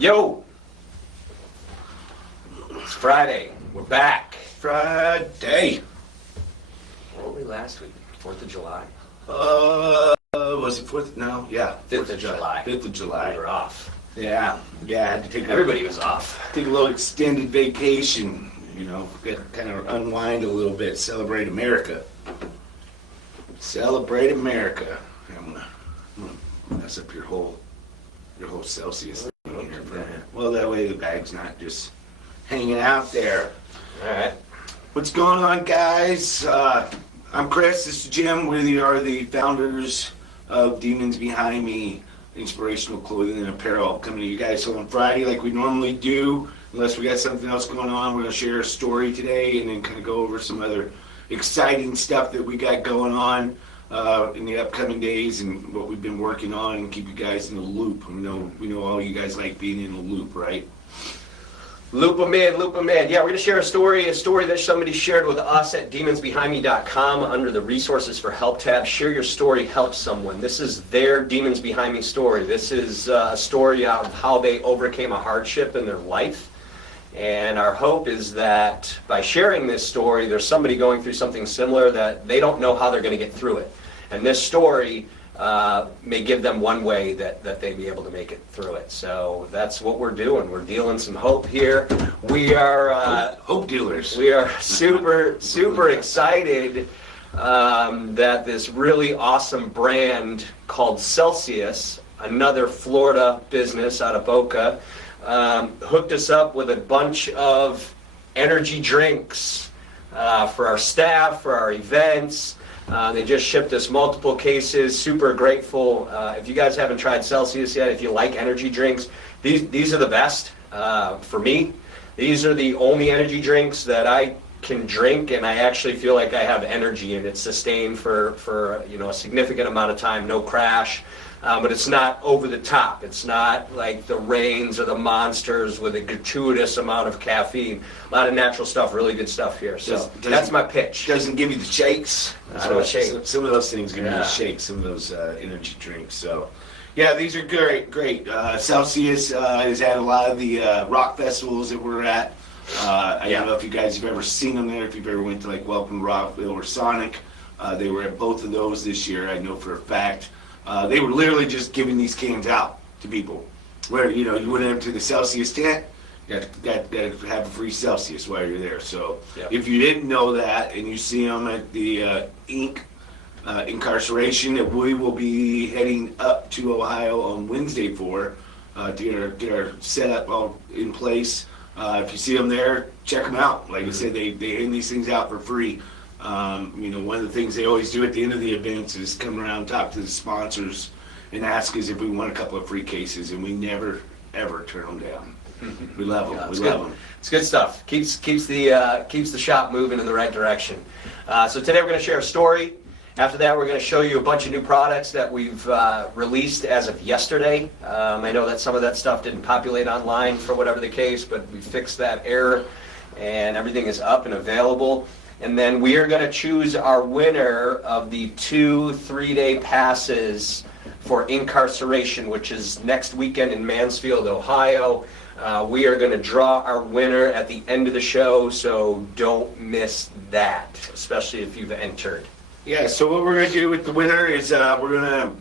Yo! It's Friday. We're back. Friday. Where were we last week? 4th of July? Was it 4th? No, yeah. 5th of July. 5th of July. We were off. Yeah, I had to take Everybody was off. take a little extended vacation, kind of unwind a little bit, celebrate America. Celebrate America. I'm gonna mess up your whole Celsius thing here for a minute. Well, that way the bag's not just hanging out there. All right. What's going on, guys? I'm Chris. This is Jim. We are the founders of Demons Behind Me, inspirational clothing and apparel, coming to you guys on Friday like we normally do. Unless we got something else going on, we're going to share a story today and then kind of go over some other exciting stuff that we got going on in the upcoming days and what we've been working on, and keep you guys in the loop. We know all you guys like being in the loop, right? Loop 'em in. Yeah, we're going to share a story that somebody shared with us at demonsbehindme.com under the resources for help tab. Share your story, help someone. This is their Demons Behind Me story. This is a story of how they overcame a hardship in their life. And our hope is that by sharing this story, there's somebody going through something similar that they don't know how they're going to get through it. And this story may give them one way that they'd be able to make it through it. So that's what we're doing. We're dealing some hope here. We are hope dealers. We are super excited that this really awesome brand called Celsius, another Florida business out of Boca, hooked us up with a bunch of energy drinks for our staff, for our events. They just shipped us multiple cases. Super grateful. If you guys haven't tried Celsius yet, if you like energy drinks, these are the best for me. These are the only energy drinks that I can drink, and I actually feel like I have energy, and it's sustained for a significant amount of time, no crash. But it's not over the top. It's not like the Reigns or the Monsters with a gratuitous amount of caffeine. A lot of natural stuff, really good stuff here. So that's my pitch. Doesn't give you the shakes. I don't shake. Some of those things give you the shakes, some of those energy drinks. So, yeah, these are great. Celsius has had a lot of the rock festivals that we're at. I don't know if you guys have ever seen them there, if you've ever went to like Welcome to Rockville or Sonic. They were at both of those this year, I know for a fact. They were literally just giving these cans out to people. Where, you went into the Celsius tent, got to have a free Celsius while you're there. So if you didn't know that and you see them at the incarceration that we will be heading up to Ohio on Wednesday for, to get our setup all in place. If you see them there, check them out. Like I said, they hand these things out for free. One of the things they always do at the end of the events is come around and talk to the sponsors and ask us if we want a couple of free cases, and we never ever turn them down. We love them. We love them. It's good stuff. Keeps the shop moving in the right direction. So today we're going to share a story. After that, we're going to show you a bunch of new products that we've released as of yesterday. I know that some of that stuff didn't populate online for whatever the case, but we fixed that error, and everything is up and available. And then we are going to choose our winner of the 2 3-day passes for incarceration, which is next weekend in Mansfield, Ohio. We are going to draw our winner at the end of the show, so don't miss that, especially if you've entered. Yeah, so what we're going to do with the winner is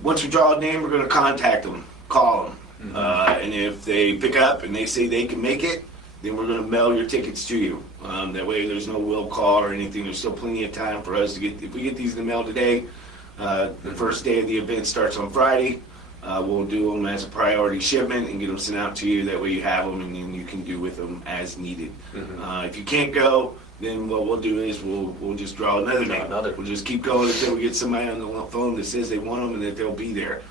once we draw a name, we're going to contact them, call them. And if they pick up and they say they can make it, then we're going to mail your tickets to you. That way there's no will call or anything. There's still plenty of time for us to get, if we get these in the mail today, the first day of the event starts on Friday. We'll do them as a priority shipment and get them sent out to you. That way you have them and then you can do with them as needed. If you can't go, then what we'll do is we'll just draw another name. We'll just keep going until we get somebody on the phone that says they want them and that they'll be there.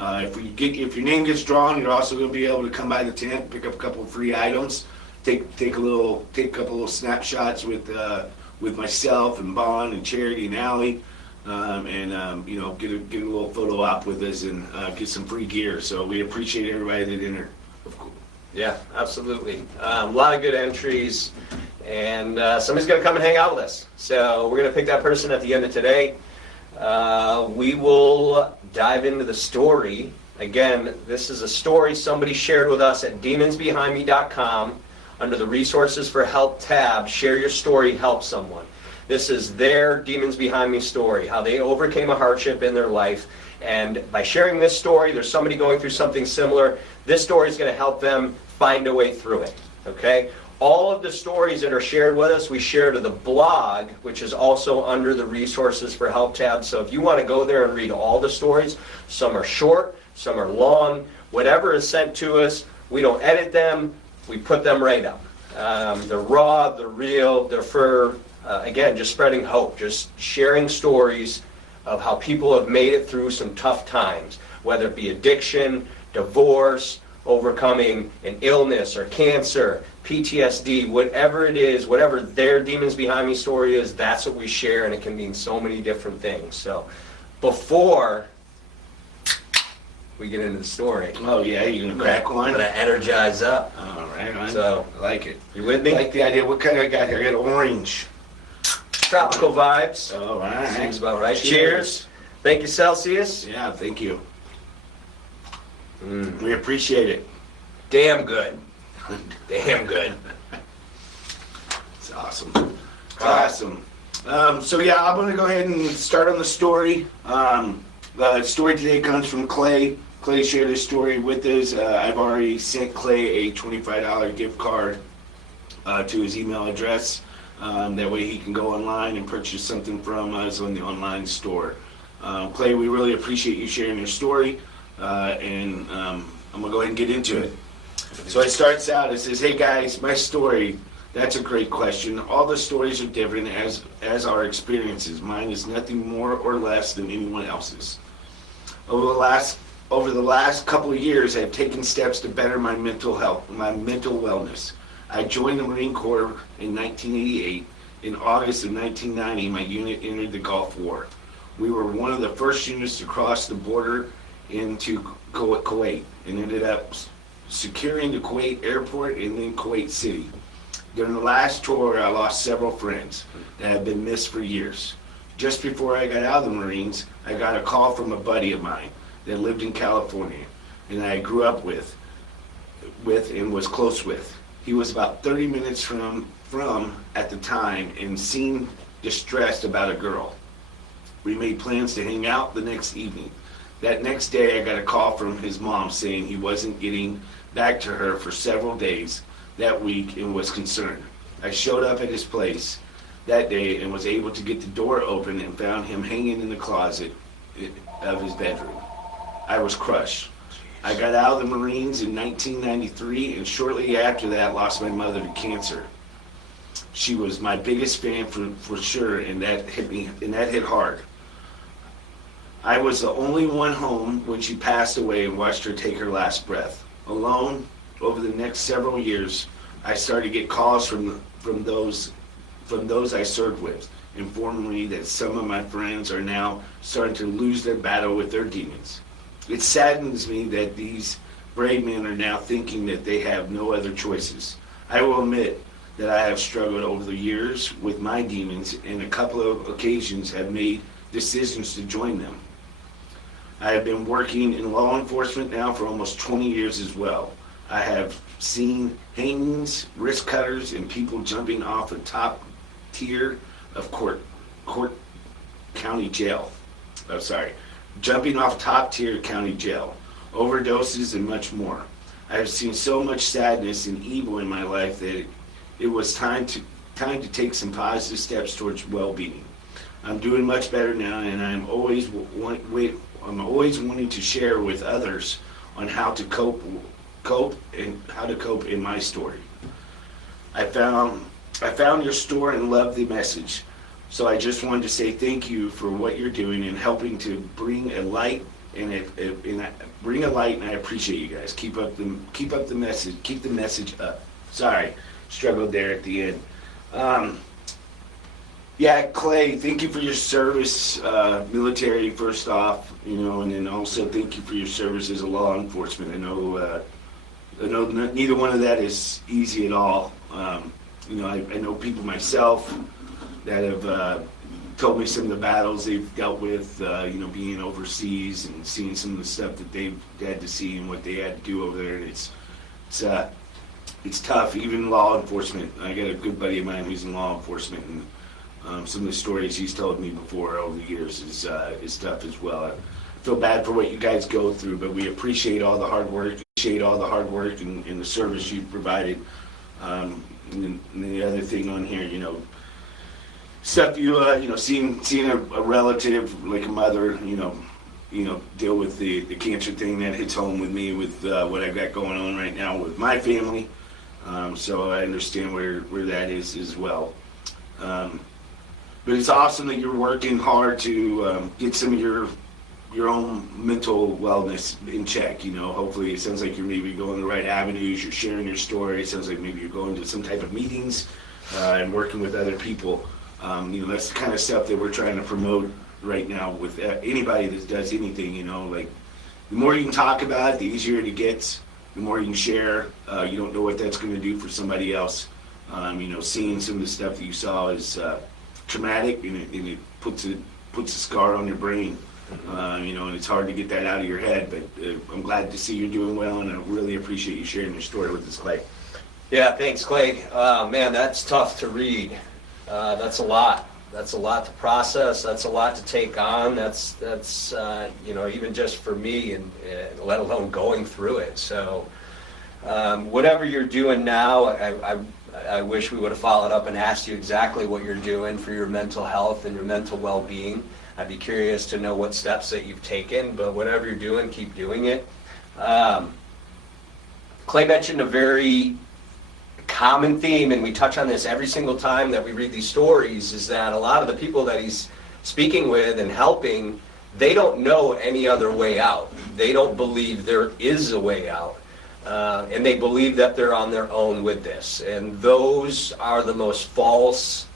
If your name gets drawn, you're also going to be able to come by the tent, pick up a couple of free items. Take a couple little snapshots with myself and Bon and Charity and Allie, and get a little photo op with us and get some free gear. So we appreciate everybody that entered. Yeah, absolutely. A lot of good entries, and somebody's going to come and hang out with us. So we're going to pick that person at the end of today. We will dive into the story Again, this is a story somebody shared with us at demonsbehindme.com. Under the Resources for Help tab, Share Your Story, Help Someone. This is their Demons Behind Me story, how they overcame a hardship in their life. And by sharing this story, there's somebody going through something similar. This story is going to help them find a way through it. Okay? All of the stories that are shared with us, we share to the blog, which is also under the Resources for Help tab. So if you want to go there and read all the stories, some are short, some are long. Whatever is sent to us, we don't edit them. We put them right up. They're raw, they're real, they're for, again, just spreading hope, just sharing stories of how people have made it through some tough times, whether it be addiction, divorce, overcoming an illness or cancer, PTSD, whatever it is, whatever their Demons Behind Me story is, that's what we share, and it can mean so many different things. So before we get into the story, Oh yeah, you gonna crack I'm one? going to energize up. All right, man. So, I like it. You with I me? like the idea. What kind I got here? I got orange. Tropical vibes. All right. Seems about right. Cheers. Thank you, Celsius. Yeah, thank you. Mm. We appreciate it. Damn good. Damn good. It's awesome. It's awesome. So yeah, I'm gonna go ahead and start on the story. The story today comes from Clay. Clay shared his story with us. I've already sent Clay a $25 gift card to his email address. That way he can go online and purchase something from us on the online store. Clay, we really appreciate you sharing your story, and I'm gonna go ahead and get into it. So it starts out, it says, "Hey guys, my story, that's a great question. All the stories are different as our experiences. Mine is nothing more or less than anyone else's. Over the last couple of years, I've taken steps to better my mental health, my mental wellness. I joined the Marine Corps in 1988. In August of 1990, my unit entered the Gulf War. We were one of the first units to cross the border into Kuwait and ended up securing the Kuwait airport and then Kuwait City. During the last tour, I lost several friends that had been missed for years. Just before I got out of the Marines, I got a call from a buddy of mine that lived in California and I grew up with and was close with. He was about 30 minutes from at the time and seemed distressed about a girl. We made plans to hang out the next evening. That next day, I got a call from his mom saying he wasn't getting back to her for several days that week and was concerned. I showed up at his place that day and was able to get the door open and found him hanging in the closet of his bedroom. I was crushed. I got out of the Marines in 1993 and shortly after that lost my mother to cancer. She was my biggest fan for sure, and that hit hard. I was the only one home when she passed away and watched her take her last breath. Alone, over the next several years, I started to get calls from those I served with, informing me that some of my friends are now starting to lose their battle with their demons. It saddens me that these brave men are now thinking that they have no other choices. I will admit that I have struggled over the years with my demons and a couple of occasions have made decisions to join them. I have been working in law enforcement now for almost 20 years as well. I have seen hangings, wrist cutters, and people jumping off the top tier of county jail. Jumping off top tier county jail, overdoses, and much more. I have seen so much sadness and evil in my life that it was time to take some positive steps towards well-being. I'm doing much better now, and I'm always wanting to share with others on how to cope in my story. I found your story and loved the message. So I just wanted to say thank you for what you're doing and helping to bring a light and I appreciate you guys. Keep up the message. Keep the message up. Sorry, struggled there at the end. Yeah, Clay, thank you for your service, military first off, and then also thank you for your service as a law enforcement. I know neither one of that is easy at all. I know people myself that have told me some of the battles they've dealt with, being overseas and seeing some of the stuff that they've had to see and what they had to do over there. And it's tough, even law enforcement. I got a good buddy of mine who's in law enforcement, and some of the stories he's told me before over the years is tough as well. I feel bad for what you guys go through, but we appreciate all the hard work, and the service you've provided. And the other thing on here, stuff seeing a relative like a mother, deal with the cancer thing that hits home with me with what I've got going on right now with my family. So I understand where that is as well. But it's awesome that you're working hard to get some of your own mental wellness in check. Hopefully it sounds like you're maybe going the right avenues, you're sharing your story. It sounds like maybe you're going to some type of meetings and working with other people. That's the kind of stuff that we're trying to promote right now with anybody that does anything. Like the more you can talk about it, the easier it gets, the more you can share. You don't know what that's going to do for somebody else. Seeing some of the stuff that you saw is traumatic, and it puts a scar on your brain. And it's hard to get that out of your head, but I'm glad to see you're doing well, and I really appreciate you sharing your story with us, Clay. Yeah, thanks, Clay. Man, that's tough to read. That's a lot. That's a lot to process. That's a lot to take on. That's even just for me, and let alone going through it. So, whatever you're doing now, I wish we would have followed up and asked you exactly what you're doing for your mental health and your mental well-being. I'd be curious to know what steps that you've taken, but whatever you're doing, keep doing it. Clay mentioned a very common theme, and we touch on this every single time that we read these stories, is that a lot of the people that he's speaking with and helping, they don't know any other way out. They don't believe there is a way out. And they believe that they're on their own with this. And those are the most false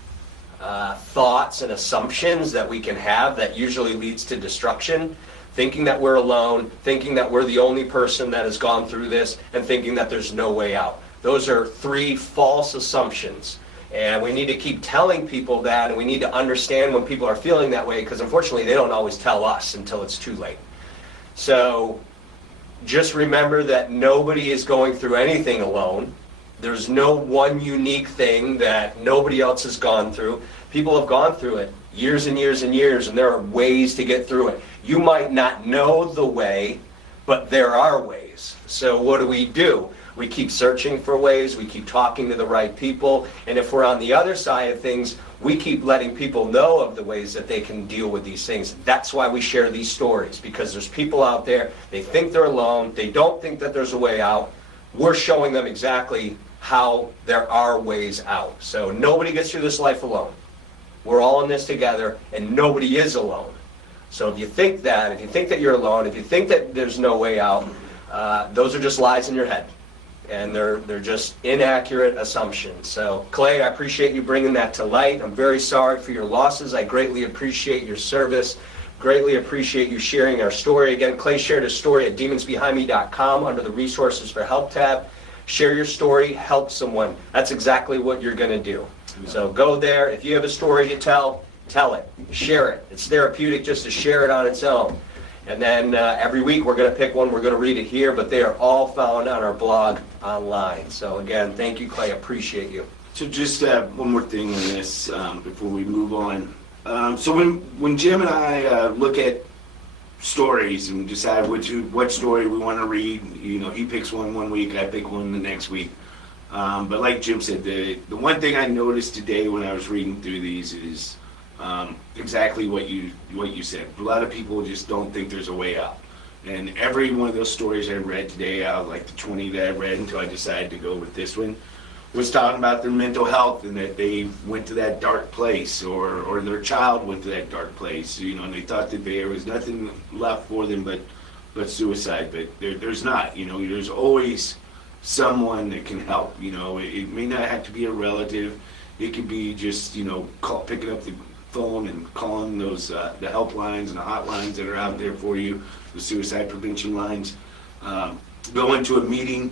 thoughts and assumptions that we can have that usually leads to destruction. Thinking that we're alone, thinking that we're the only person that has gone through this, and thinking that there's no way out. Those are three false assumptions. And we need to keep telling people that, and we need to understand when people are feeling that way, because unfortunately they don't always tell us until it's too late. So just remember that nobody is going through anything alone. There's no one unique thing that nobody else has gone through. People have gone through it years and years and years, and there are ways to get through it. You might not know the way, but there are ways. So what do? We keep searching for ways, we keep talking to the right people, and if we're on the other side of things, we keep letting people know of the ways that they can deal with these things. That's why we share these stories, because there's people out there, they think they're alone, they don't think that there's a way out. We're showing them exactly how there are ways out. So nobody gets through this life alone. We're all in this together, and nobody is alone. So if you think that you're alone, if you think that there's no way out, those are just lies in your head. And they're just inaccurate assumptions. So, Clay, I appreciate you bringing that to light. I'm very sorry for your losses. I greatly appreciate your service. Greatly appreciate you sharing our story. Again, Clay shared his story at demonsbehindme.com under the Resources for Help tab. Share your story, help someone. That's exactly what you're going to do. So go there. If you have a story to tell it. Share it. It's therapeutic just to share it on its own. And then every week we're going to pick one, we're going to read it here, but they are all found on our blog online. So again, thank you, Clay. Appreciate you. So just one more thing on this before we move on. So when Jim and I look at stories and decide what story we want to read, he picks one week, I pick one the next week. But like Jim said, the one thing I noticed today when I was reading through these is exactly what you said. A lot of people just don't think there's a way out. And every one of those stories I read today, out of like the 20 that I read until I decided to go with this one, was talking about their mental health and that they went to that dark place, or their child went to that dark place, and they thought that there was nothing left for them but suicide. But there's not. There's always someone that can help. It may not have to be a relative. It could be just picking up the phone and calling those the helplines and the hotlines that are out there for you, the suicide prevention lines. Going to a meeting,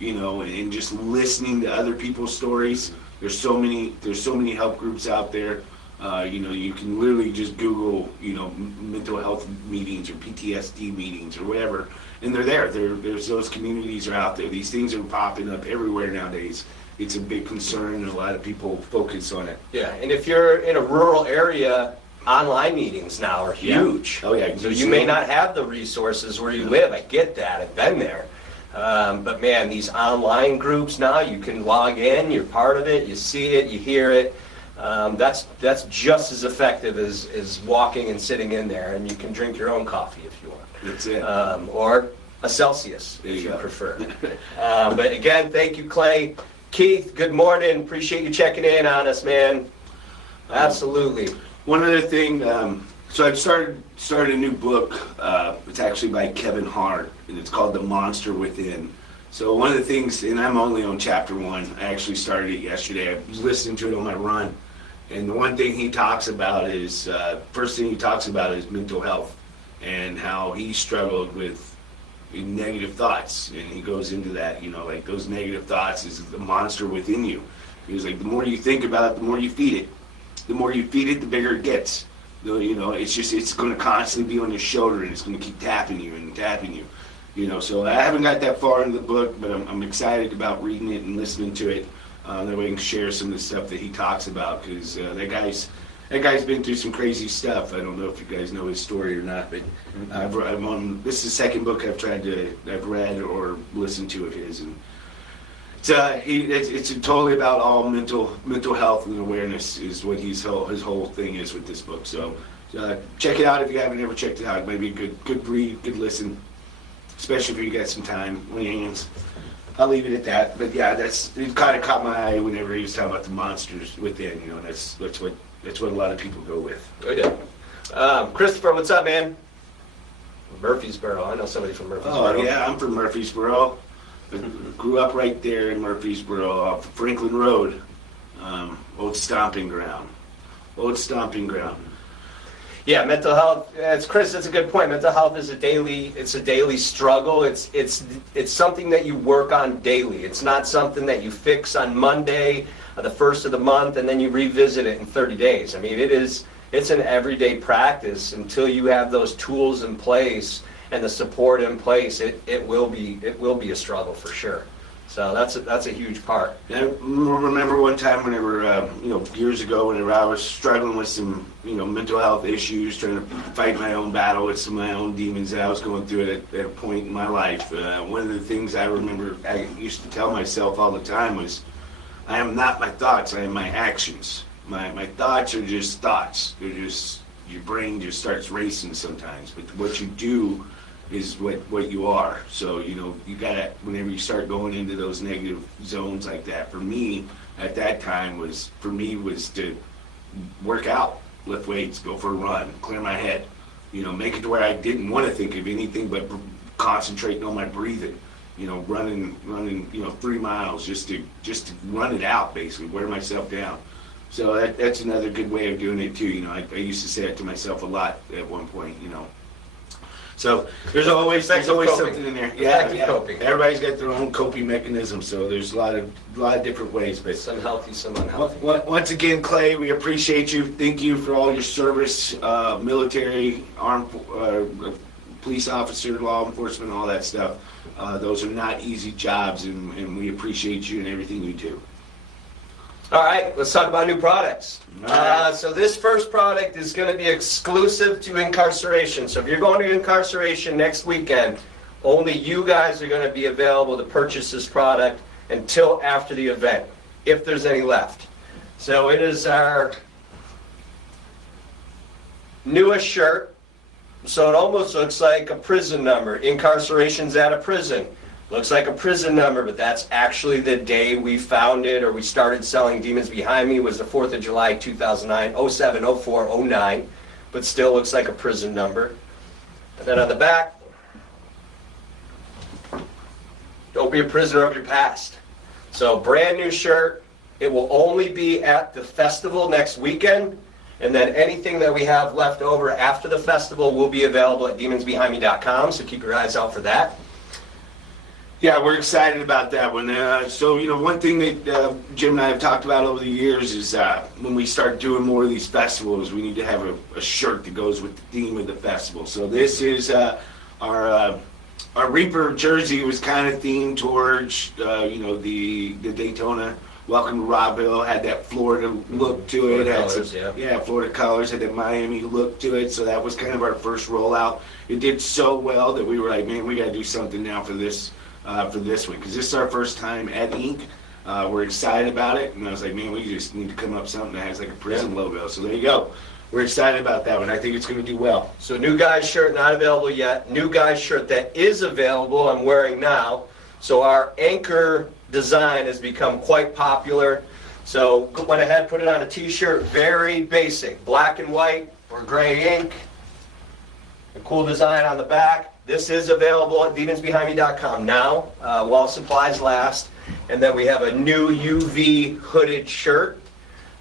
and just listening to other people's stories. There's so many help groups out there. You can literally just Google, mental health meetings or PTSD meetings or whatever, and they're there. There's those communities are out there. These things are popping up everywhere nowadays. It's a big concern, and a lot of people focus on it. Yeah, and if you're in a rural area, online meetings now are huge. Yeah. Oh yeah. So you may not have the resources where you live. I get that. I've been there. But man, these online groups now, you can log in, you're part of it, you see it, you hear it. That's just as effective as walking and sitting in there, and you can drink your own coffee if you want. That's it. Or a Celsius There if you you go. prefer. But again, thank you, Clay. Keith, good morning. Appreciate you checking in on us, man. Absolutely. One other thing, so I've started a new book. It's actually by Kevin Hart, and it's called The Monster Within. So one of the things, and I'm only on chapter 1. I actually started it yesterday. I was listening to it on my run, and the one thing he talks about is, first thing he talks about is mental health and how he struggled with negative thoughts, and he goes into that, like those negative thoughts is the monster within you. He was like, the more you think about it, the more you feed it. The more you feed it, the bigger it gets. It's going to constantly be on your shoulder, and it's going to keep tapping you and tapping you. So I haven't got that far into the book, but I'm excited about reading it and listening to it. That way I can share some of the stuff that he talks about, because that guy's been through some crazy stuff. I don't know if you guys know his story or not, but this is the second book I've read or listened to of his, and it's totally about all mental health and awareness is what his whole thing is with this book. So check it out if you haven't ever checked it out. It might be a good read, good listen, especially if you got some time on your hands. I'll leave it at that. But yeah, it kind of caught my eye whenever he was talking about the monsters within. That's what a lot of people go with. Good. Christopher, what's up, man? Murfreesboro. I know somebody from Murfreesboro. Oh yeah, I'm from Murfreesboro. Grew up right there in Murfreesboro, off Franklin Road. Old stomping ground. Yeah, mental health. Chris. That's a good point. Mental health is a daily struggle. It's something that you work on daily. It's not something that you fix on Monday, the first of the month, and then you revisit it in 30 days. I mean, it's an everyday practice until you have those tools in place and the support in place. It will be a struggle for sure. So that's a huge part. And I remember one time whenever, years ago, whenever I was struggling with some, mental health issues, trying to fight my own battle with some of my own demons that I was going through at a point in my life. One of the things I remember I used to tell myself all the time was, I am not my thoughts, I am my actions. My thoughts are just thoughts. They're just, your brain just starts racing sometimes. But what you do is what you are. So, you gotta, whenever you start going into those negative zones like that, for me, at that time was to work out, lift weights, go for a run, clear my head, make it to where I didn't want to think of anything but concentrating on my breathing, running 3 miles just to run it out, basically, wear myself down. So that's another good way of doing it too. I used to say it to myself a lot at one point, So there's always something in there. Yeah. Coping. Everybody's got their own coping mechanism, so there's a lot of different ways. But Some healthy, some unhealthy. once again, Clay, we appreciate you. Thank you for all your service, military, armed, police officer, law enforcement, all that stuff. Those are not easy jobs, and we appreciate you and everything you do. All right, let's talk about new products. All right. So this first product is going to be exclusive to incarceration. So if you're going to incarceration next weekend, only you guys are going to be available to purchase this product until after the event, if there's any left. So it is our newest shirt. So it almost looks like a prison number. Incarceration's at a prison. Looks like a prison number, but that's actually the day we founded or we started selling Demons Behind Me was the 4th of July, 2009, 07, 04, 09, but still looks like a prison number. And then on the back, don't be a prisoner of your past. So brand new shirt. It will only be at the festival next weekend, and then anything that we have left over after the festival will be available at demonsbehindme.com, so keep your eyes out for that. Yeah, we're excited about that one. So, one thing that Jim and I have talked about over the years is when we start doing more of these festivals, we need to have a shirt that goes with the theme of the festival. So this is our Reaper jersey was kind of themed towards, the Daytona Welcome to Rockville, had that Florida look to it. Florida Had colors, some, yeah. Florida colors, had that Miami look to it. So that was kind of our first rollout. It did so well that we were like, man, we got to do something now for this one, because this is our first time at Inc. We're excited about it, and I was like, man, we just need to come up with something that has like a prison logo. So there you go. We're excited about that one. I think it's going to do well. So new guy's shirt not available yet. New guy's shirt that is available I'm wearing now. So our anchor design has become quite popular. So went ahead, put it on a t-shirt, very basic, black and white or gray ink. A cool design on the back. This is available at demonsbehindme.com now, while supplies last. And then we have a new UV hooded shirt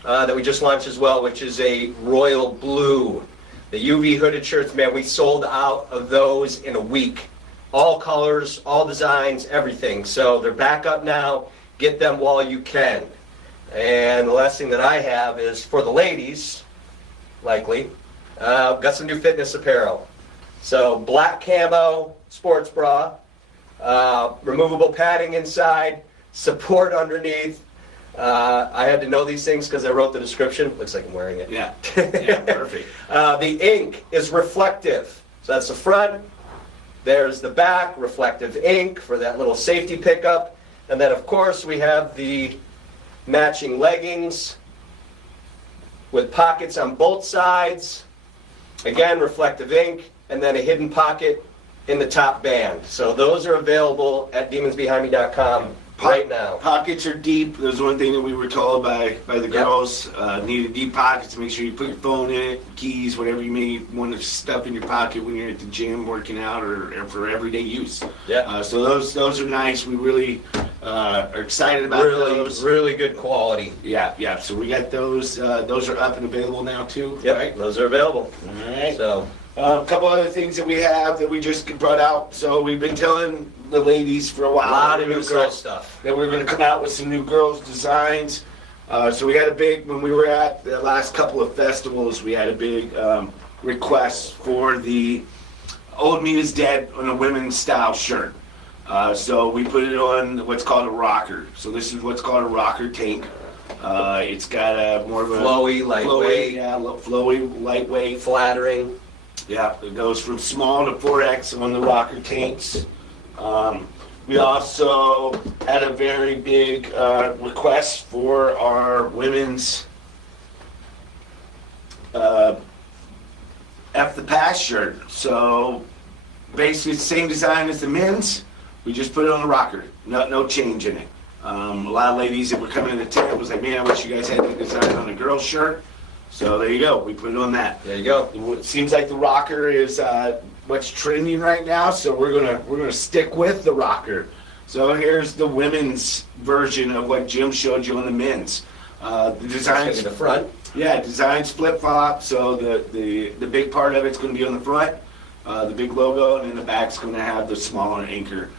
that we just launched as well, which is a royal blue. The UV hooded shirts, man, we sold out of those in a week. All colors, all designs, everything. So they're back up now. Get them while you can. And the last thing that I have is for the ladies, likely, got some new fitness apparel. So black camo sports bra, removable padding inside, support underneath. I had to know these things because I wrote the description. Looks like I'm wearing it. Yeah, perfect. The ink is reflective. So that's the front. There's the back, reflective ink for that little safety pickup. And then, of course, we have the matching leggings with pockets on both sides. Again, reflective ink. And then a hidden pocket in the top band. So those are available at demonsbehindme.com right now. Pockets are deep. There's one thing that we were told by the girls. Needed deep pockets. Make sure you put your phone in it, keys, whatever you may want to stuff in your pocket when you're at the gym working out or for everyday use. Yeah. So those are nice. We really are excited about those. Really good quality. Yeah. So we got those. Those are up and available now too. Yep, Right? those are available. All right. So A couple other things that we have that we just brought out. So we've been telling the ladies for a while. a lot of that new girl stuff. That we're going to come out with some new girls designs. So we had a big, when we were at the last couple of festivals, we had a big request for the Old Me Is Dead on a women's style shirt. So we put it on what's called a rocker. So this is what's called a rocker tank. It's got a more of a Flowy, lightweight. Flowy, lightweight. Flattering. Yeah, it goes from small to 4X on the rocker tanks. We also had a very big request for our women's F the Pass shirt. So basically it's the same design as the men's. We just put it on the rocker. No change in it. A lot of ladies that were coming in the tent was like, man, I wish you guys had the design on a girl's shirt. So there you go. We put it on that. There you go. It seems like the rocker is what's trending right now, so we're gonna stick with the rocker. So here's the women's version of what Jim showed you on the men's. The designs in the front. Yeah, designs flip flop. So the big part of it's going to be on the front, the big logo, and then the back's going to have the smaller anchor,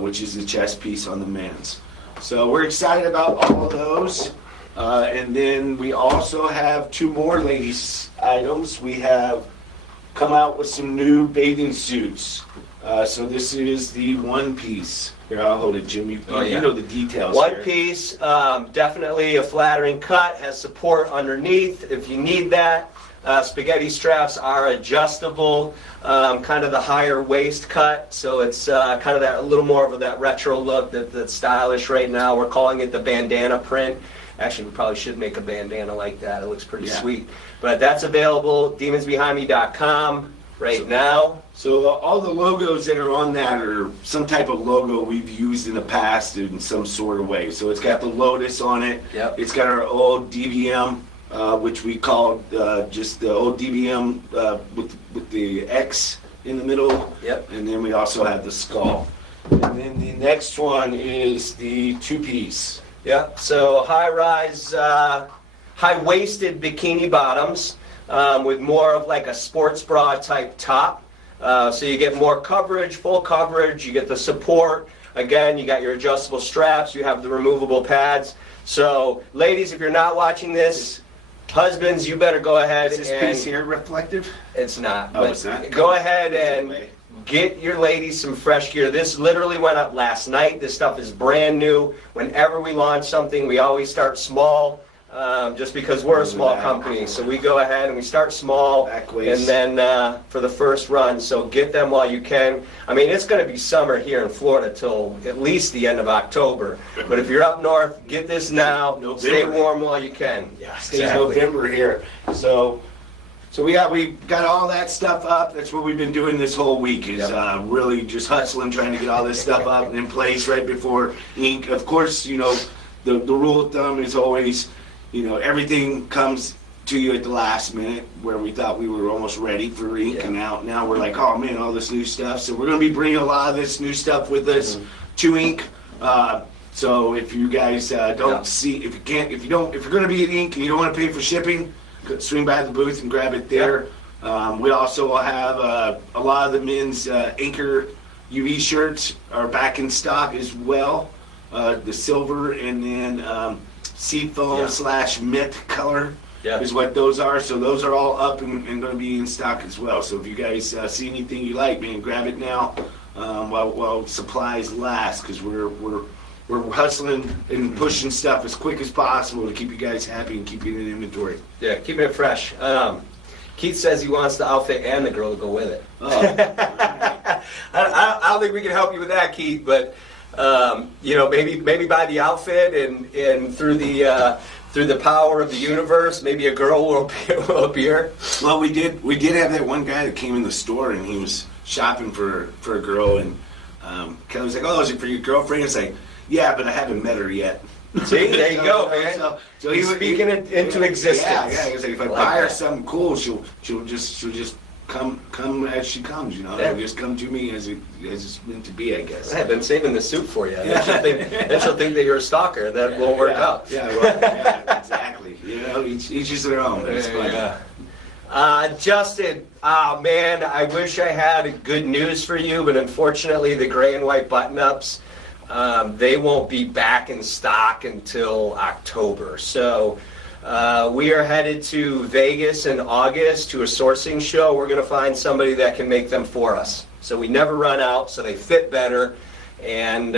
which is the chest piece on the men's. So we're excited about all of those. And then we also have two more ladies items. We have come out with some new bathing suits. So this is the one piece. Here, I'll hold it, Jim. You know the details. One here. piece, definitely a flattering cut, has support underneath if you need that. Spaghetti straps are adjustable, kind of the higher waist cut, so it's kind of that a little more of that retro look that's stylish right now. We're calling it the bandana print. Actually, we probably should make a bandana like that. It looks pretty sweet. But that's available, demonsbehindme.com right now. So all the logos that are on that are some type of logo we've used in the past in some sort of way. So it's got the Lotus on it. Yep. It's got our old DBM, which we called just the old DBM with the X in the middle. Yep. And then we also have the skull. And then the next one is the two-piece. Yeah, so high-rise, high-waisted bikini bottoms with more of like a sports bra type top. So you get more coverage, full coverage, you get the support Again, you got your adjustable straps, you have the removable pads. So, ladies, if you're not watching this, husbands, you better go ahead Is this and... piece here reflective? It's not. Oh, but it's not? Go ahead It's and away. get your ladies some fresh gear. This literally went up last night. This stuff is brand new. Whenever we launch something, we always start small, just because we're a small company. So we go ahead and we start small, Back waist. and then for the first run. So get them while you can. I mean, it's going to be summer here in Florida till at least the end of October. But if you're up north, get this now. November. Stay warm while you can. Yeah, stays November here. So we got all that stuff up. That's what we've been doing this whole week is really just hustling, trying to get all this stuff up and in place right before ink. Of course, you know, the rule of thumb is always, you know, everything comes to you at the last minute where we thought we were almost ready for ink, and now we're like, oh man, all this new stuff. So we're going to be bringing a lot of this new stuff with us to ink. So if you guys don't see, if you're going to be at ink and you don't want to pay for shipping, swing by the booth and grab it there. We also will have a lot of the men's Anchor UV shirts are back in stock as well. The silver and then seafoam / mint color is what those are. So those are all up and going to be in stock as well. So if you guys see anything you like, man, grab it now while supplies last, because we're hustling and pushing stuff as quick as possible to keep you guys happy and keep you in inventory. Yeah, keeping it fresh. Keith says he wants the outfit and the girl to go with it. Oh. I don't think we can help you with that, Keith, but you know, maybe buy the outfit and through the power of the universe, maybe a girl will appear. Well, we did have that one guy that came in the store and he was shopping for a girl, and Kelly was like, "Oh, is it for your girlfriend?" It's like, "Yeah, but I haven't met her yet." See, there you go, man. So he's speaking it into existence. Yeah. He was like, if I buy her something cool, she'll just come as she comes. You know, Yeah. It'll just come to me as it's meant to be, I guess. I've been saving the suit for you. Then she'll think that you're a stalker. That won't work out. Yeah, well, exactly. You know, each is their own. It's fun. Justin, oh man, I wish I had good news for you, but unfortunately the gray and white button-ups, they won't be back in stock until October. So we are headed to Vegas in August to a sourcing show. We're going to find somebody that can make them for us. So we never run out, so they fit better, and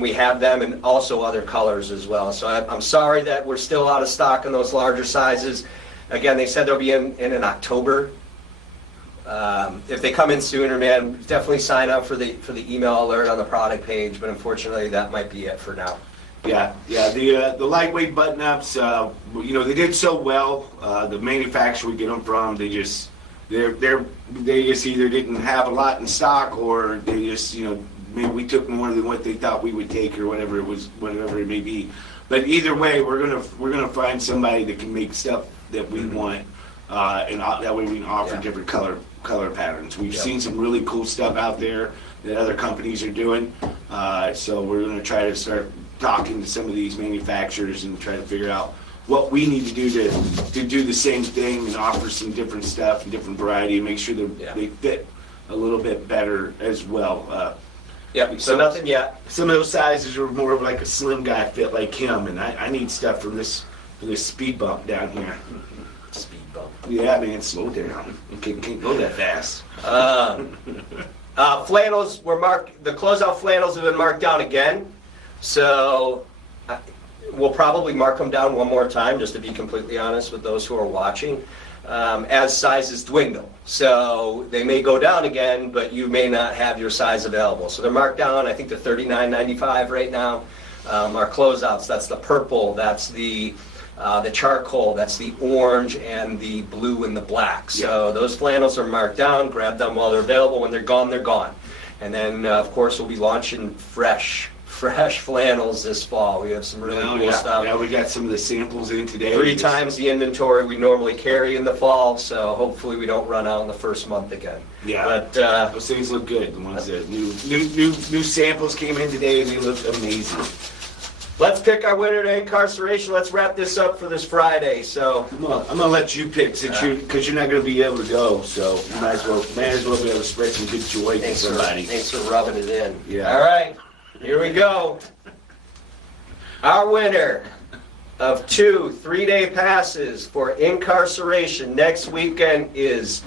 we have them in also other colors as well. So I'm sorry that we're still out of stock in those larger sizes. Again, they said they'll be in October. If they come in sooner, man, definitely sign up for the email alert on the product page. But unfortunately, that might be it for now. Yeah. The lightweight button-ups, you know, they did so well. The manufacturer we get them from, they just either didn't have a lot in stock, or they just, you know, maybe we took more than what they thought we would take, or whatever it may be. But either way, we're gonna find somebody that can make stuff that we want, and that way we can offer different color patterns. We've seen some really cool stuff out there that other companies are doing, so we're going to try to start talking to some of these manufacturers and try to figure out what we need to do to do the same thing and offer some different stuff and different variety and make sure that they fit a little bit better as well. So nothing yet. Some of those sizes are more of like a slim guy fit like him, and I need stuff for this speed bump down here. Speed bump. Yeah, man, slow down. Can't go that fast. Flannels were marked. The closeout flannels have been marked down again, so we'll probably mark them down one more time, just to be completely honest with those who are watching, as sizes dwindle. So they may go down again, but you may not have your size available. So they're marked down. I think they're $39.95 right now. Our closeouts, that's the purple, that's the charcoal, that's the orange, and the blue and the black. So those flannels are marked down. Grab them while they're available. When they're gone, they're gone. And then, of course, we'll be launching fresh flannels this fall. We have some really cool stuff. Yeah, we got some of the samples in today. 3 times the inventory we normally carry in the fall, so hopefully we don't run out in the first month again. Yeah, but those things look good. The ones that new samples came in today, and they look amazing. Let's pick our winner to incarceration. Let's wrap this up for this Friday. So I'm gonna let you pick, because you're not gonna be able to go. So you might as well be able to spread some good joy to somebody. Thanks for rubbing it in. Yeah. All right. Here we go. Our winner of 2 3-day passes for incarceration next weekend is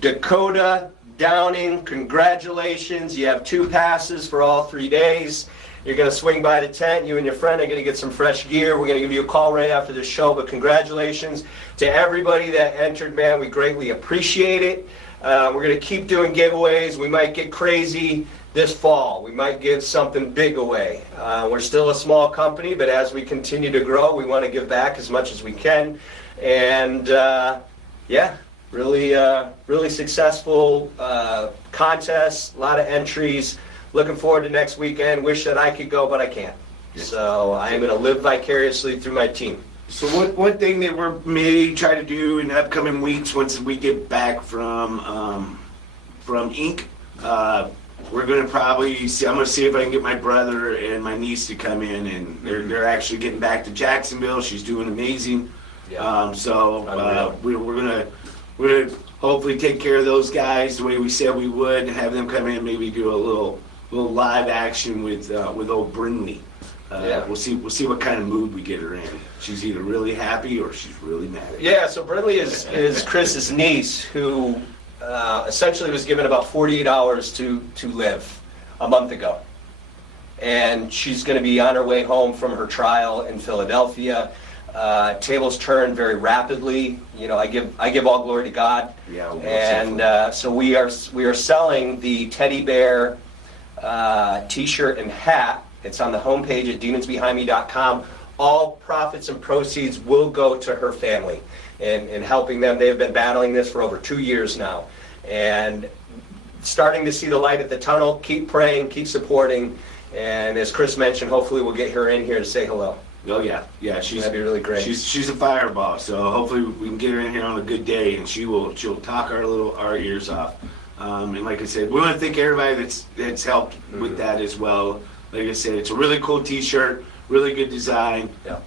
Dakota Downing. Congratulations. You have 2 passes for all 3 days. You're going to swing by the tent. You and your friend are going to get some fresh gear. We're going to give you a call right after the show. But congratulations to everybody that entered, man. We greatly appreciate it. We're going to keep doing giveaways. We might get crazy this fall. We might give something big away. We're still a small company, but as we continue to grow, we want to give back as much as we can. And yeah, really successful contest, a lot of entries. Looking forward to next weekend. Wish that I could go, but I can't. So I am going to live vicariously through my team. So one thing that we're may try to do in the upcoming weeks, once we get back from Inc., we're going to probably see. I'm going to see if I can get my brother and my niece to come in, and they're actually getting back to Jacksonville. She's doing amazing. Yeah. We're going to hopefully take care of those guys the way we said we would, and have them come in and maybe do a little live action with old Brinley. Yeah. We'll see what kind of mood we get her in. She's either really happy or she's really mad. Yeah, so Brinley is Chris's niece, who essentially was given about 48 hours to live a month ago. And she's going to be on her way home from her trial in Philadelphia. Tables turn very rapidly. You know, I give all glory to God. Yeah. And so we are selling the teddy bear T-shirt and hat. It's on the homepage at demonsbehindme.com. All profits and proceeds will go to her family and helping them. They have been battling this for over 2 years now, and starting to see the light at the tunnel. Keep praying, keep supporting, and as Chris mentioned, hopefully we'll get her in here to say hello. Oh yeah. That'd be really great. She's a fireball, so hopefully we can get her in here on a good day, and she'll talk our ears off. And like I said, we want to thank everybody that's helped with that as well. Like I said, it's a really cool T-shirt, really good design. Yeah.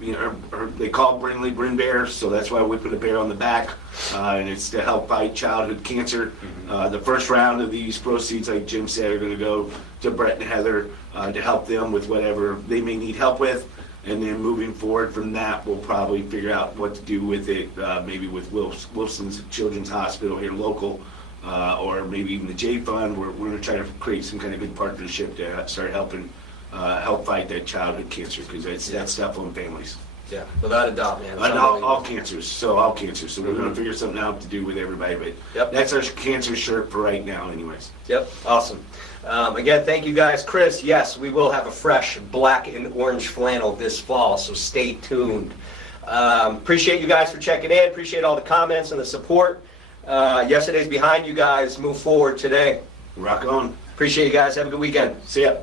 You know, they call it Brinley Brin Bear, so that's why we put a bear on the back, and it's to help fight childhood cancer. The first round of these proceeds, like Jim said, are going to go to Brett and Heather to help them with whatever they may need help with. And then moving forward from that, we'll probably figure out what to do with it, maybe with Wilson's Children's Hospital here local, or maybe even the J Fund. We're going to try to create some kind of good partnership to start helping help fight that childhood cancer, because that's tough on families. Yeah, without a doubt, man. All cancers. So we're going to figure something out to do with everybody. But that's our cancer shirt for right now anyways. Yep, awesome. Again, thank you guys. Chris, yes, we will have a fresh black and orange flannel this fall, so stay tuned. Appreciate you guys for checking in. Appreciate all the comments and the support. Yesterday's behind you guys. Move forward today. Rock on. Appreciate you guys. Have a good weekend. See ya.